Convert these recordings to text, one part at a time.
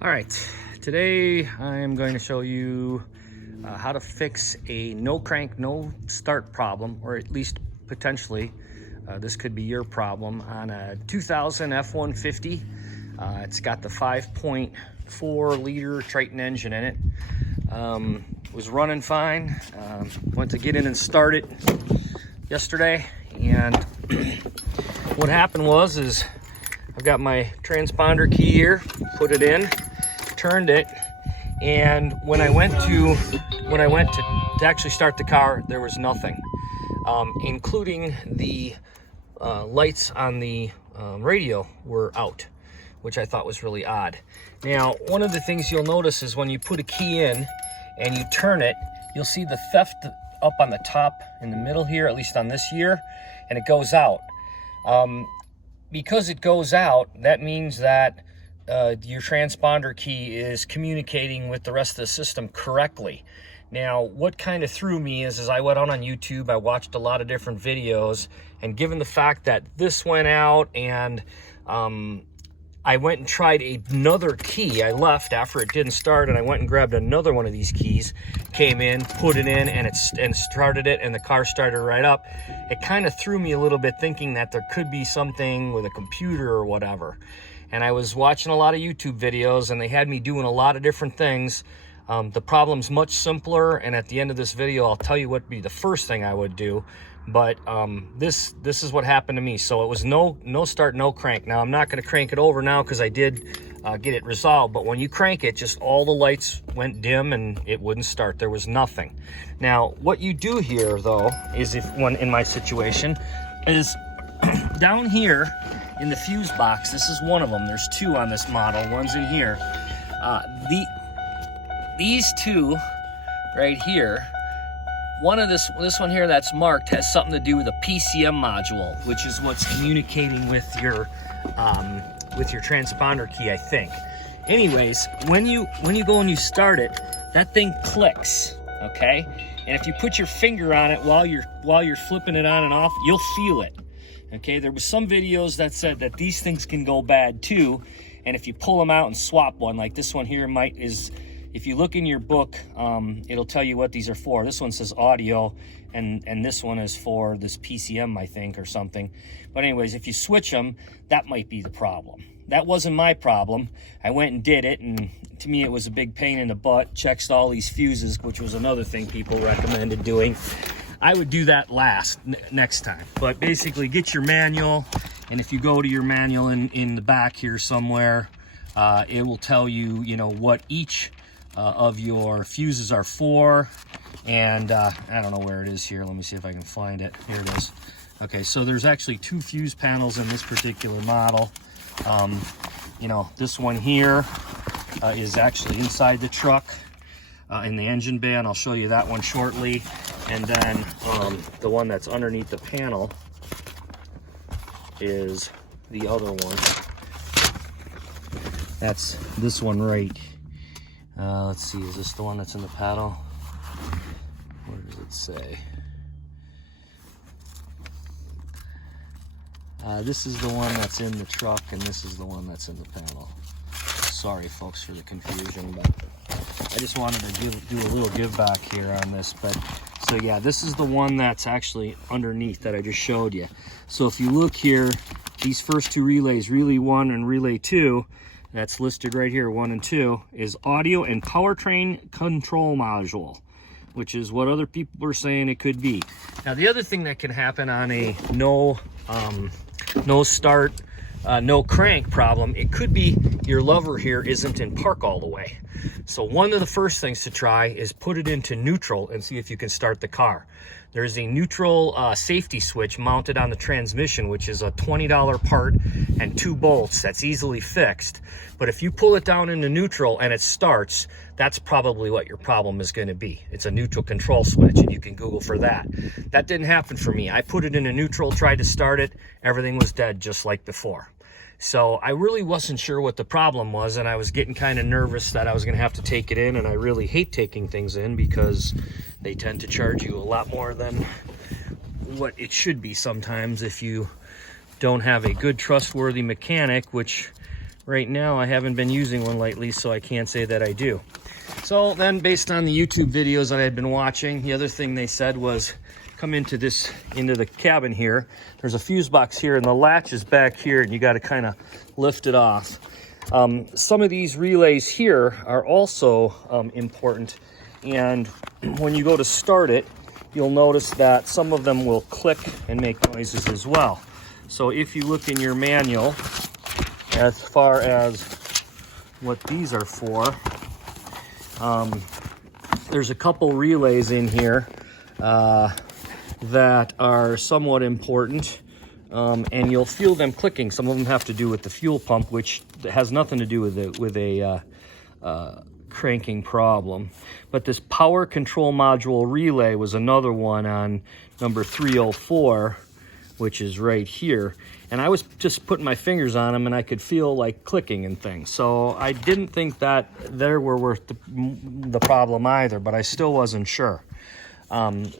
All right, today I'm going to show you how to fix a no crank, no start problem, or at least potentially this could be your problem on a 2000 F150. It's got the 5.4 liter Triton engine in it. Was running fine. Went to get in and start it yesterday, and what happened was I've got my transponder key here, put it in, turned it, and when I went to actually start the car, there was nothing, including the lights on the radio were out, which I thought was really odd. Now, one of the things you'll notice is when you put a key in and you turn it, you'll see the theft up on the top in the middle here, at least on this here, and it goes out. Because it goes out, that means that your transponder key is communicating with the rest of the system correctly. Now, what kind of threw me is I went on YouTube, I watched a lot of different videos, and given the fact that this went out and I went and tried another key, I left after it didn't start and I went and grabbed another one of these keys, came in, put it in, and started it, and the car started right up. It kind of threw me a little bit, thinking that there could be something with a computer or whatever. And I was watching a lot of YouTube videos and they had me doing a lot of different things. The problem's much simpler, and at the end of this video I'll tell you what would be the first thing I would do. But this is what happened to me. So it was no start, no crank. Now I'm not going to crank it over now because I did get it resolved. But when you crank it, just all the lights went dim and it wouldn't start. There was nothing. Now what you do here though is, in my situation, is down here in the fuse box. This is one of them. There's two on this model. One's in here. These two right here. One of this one here that's marked has something to do with a PCM module, which is what's communicating with your transponder key, I think. Anyways, when you go and you start it, that thing clicks, okay? And if you put your finger on it while you're flipping it on and off, you'll feel it. Okay, there was some videos that said that these things can go bad too, and if you pull them out and swap one, like this one here if you look in your book, it'll tell you what these are for. This one says audio, and this one is for this PCM, I think, or something. But anyways, if you switch them, that might be the problem. That wasn't my problem. I went and did it, and to me it was a big pain in the butt. Checked all these fuses, which was another thing people recommended doing. I would do that next time. But basically, get your manual, and if you go to your manual in the back here somewhere, it will tell you, what each of your fuses are for. And I don't know where it is here. Let me see if I can find it. Here it is. Okay, so there's actually two fuse panels in this particular model. This one here is actually inside the truck in the engine bay, and I'll show you that one shortly. And then the one that's underneath the panel is the other one. That's this one right. Let's see, is this the one that's in the paddle? Where does it say? This is the one that's in the truck, and this is the one that's in the panel. Sorry, folks, for the confusion, but I just wanted to do a little give back here on this. But so yeah, this is the one that's actually underneath that I just showed you. So if you look here, these first two relays, relay 1 and relay 2, that's listed right here, 1 and 2, is audio and powertrain control module, which is what other people are saying it could be. Now, the other thing that can happen on a no start, no crank problem, it could be your lever here isn't in park all the way. So one of the first things to try is put it into neutral and see if you can start the car. There's a neutral safety switch mounted on the transmission, which is a $20 part and 2 bolts that's easily fixed. But if you pull it down into neutral and it starts, that's probably what your problem is going to be. It's a neutral control switch, and you can Google for that. That didn't happen for me. I put it into neutral, tried to start it, everything was dead just like before. So I really wasn't sure what the problem was, and I was getting kind of nervous that I was going to have to take it in, and I really hate taking things in because they tend to charge you a lot more than what it should be sometimes if you don't have a good, trustworthy mechanic, which right now I haven't been using one lately, so I can't say that I do. So then, based on the YouTube videos that I had been watching, the other thing they said was come into the cabin here. There's a fuse box here, and the latch is back here, and you got to kind of lift it off. Some of these relays here are also important, and when you go to start it, you'll notice that some of them will click and make noises as well. So if you look in your manual, as far as what these are for, there's a couple relays in here that are somewhat important, and you'll feel them clicking. Some of them have to do with the fuel pump, which has nothing to do with a cranking problem. But this power control module relay was another one on number 304, which is right here. And I was just putting my fingers on them, and I could feel like clicking and things. So I didn't think that they were worth the problem either, but I still wasn't sure.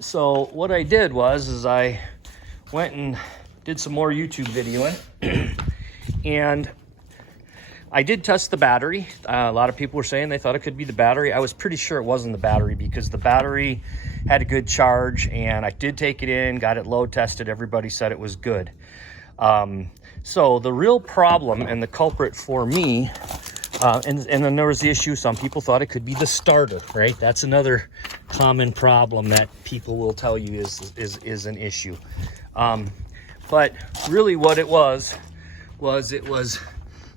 So what I did was I went and did some more YouTube videoing, and I did test the battery. A lot of people were saying they thought it could be the battery. I was pretty sure it wasn't the battery, because the battery had a good charge, and I did take it in, got it load tested. Everybody said it was good. So the real problem and the culprit for me, and then there was the issue, some people thought it could be the starter, right? That's another common problem that people will tell you is an issue. But really what it was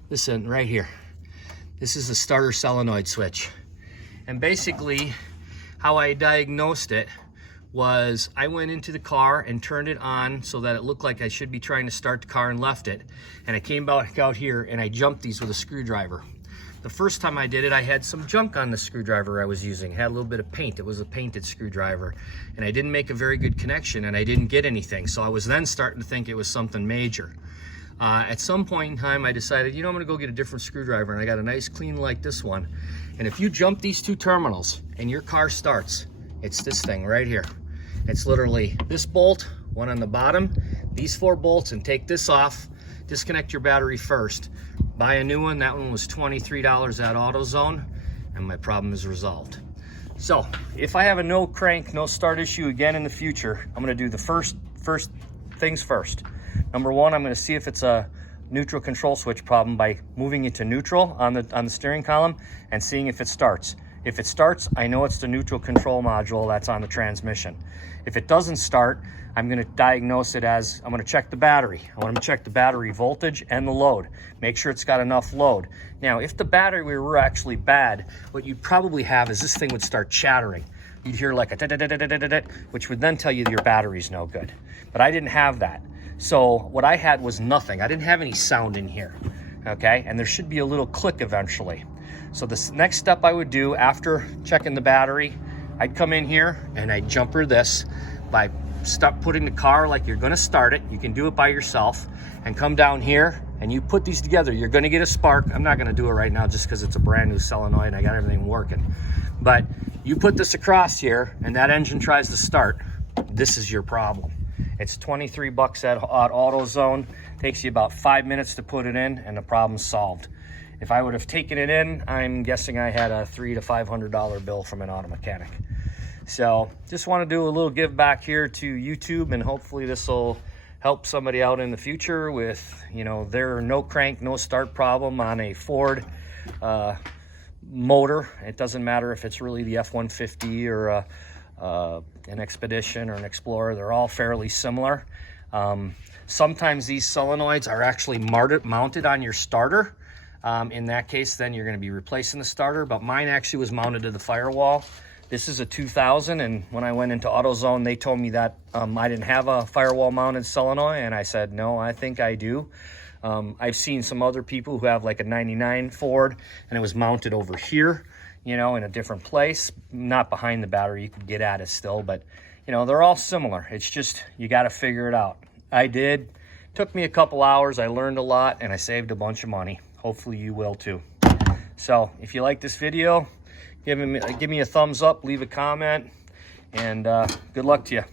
this end right here. This is the starter solenoid switch. And basically how I diagnosed it was I went into the car and turned it on so that it looked like I should be trying to start the car, and left it. And I came back out here and I jumped these with a screwdriver. The first time I did it, I had some junk on the screwdriver I was using. It had a little bit of paint. It was a painted screwdriver. And I didn't make a very good connection, and I didn't get anything. So I was then starting to think it was something major. At some point in time, I decided, you know, I'm gonna go get a different screwdriver, and I got a nice clean like this one. And if you jump these two terminals and your car starts, it's this thing right here. It's literally this bolt, one on the bottom, these 4 bolts, and take this off, disconnect your battery first, buy a new one. That one was $23 at AutoZone, and my problem is resolved. So if I have a no crank, no start issue again in the future, I'm gonna do the first things first. Number one, I'm gonna see if it's a neutral control switch problem by moving it to neutral on the steering column and seeing if it starts. If it starts, I know it's the neutral control module that's on the transmission. If it doesn't start, I'm gonna diagnose it as, I'm gonna check the battery. I wanna check the battery voltage and the load. Make sure it's got enough load. Now, if the battery were actually bad, what you'd probably have is this thing would start chattering. You'd hear like a da-da-da-da-da-da, which would then tell you your battery's no good. But I didn't have that. So what I had was nothing. I didn't have any sound in here, okay? And there should be a little click eventually. So the next step I would do after checking the battery, I'd come in here and I'd jumper this by putting the car like you're gonna start it. You can do it by yourself, and come down here and you put these together. You're gonna get a spark. I'm not gonna do it right now just because it's a brand new solenoid and I got everything working. But you put this across here and that engine tries to start, this is your problem. It's 23 bucks at AutoZone. Takes you about 5 minutes to put it in, and the problem's solved. If I would have taken it in, I'm guessing I had a $300 to $500 bill from an auto mechanic. So just want to do a little give back here to YouTube, and hopefully this will help somebody out in the future with, you know, their no crank, no start problem on a Ford motor. It doesn't matter if it's really the F-150 or an Expedition or an Explorer. They're all fairly similar. Sometimes these solenoids are actually mounted on your starter. In that case, then you're going to be replacing the starter, but mine actually was mounted to the firewall. This is a 2000, and when I went into AutoZone, they told me that I didn't have a firewall mounted solenoid, and I said, no, I think I do. I've seen some other people who have like a 99 Ford, and it was mounted over here, you know, in a different place, not behind the battery. You could get at it still, but you know, they're all similar. It's just, you got to figure it out. I did. Took me a couple hours. I learned a lot, and I saved a bunch of money. Hopefully you will too. So if you like this video, give me a thumbs up, leave a comment, and good luck to you.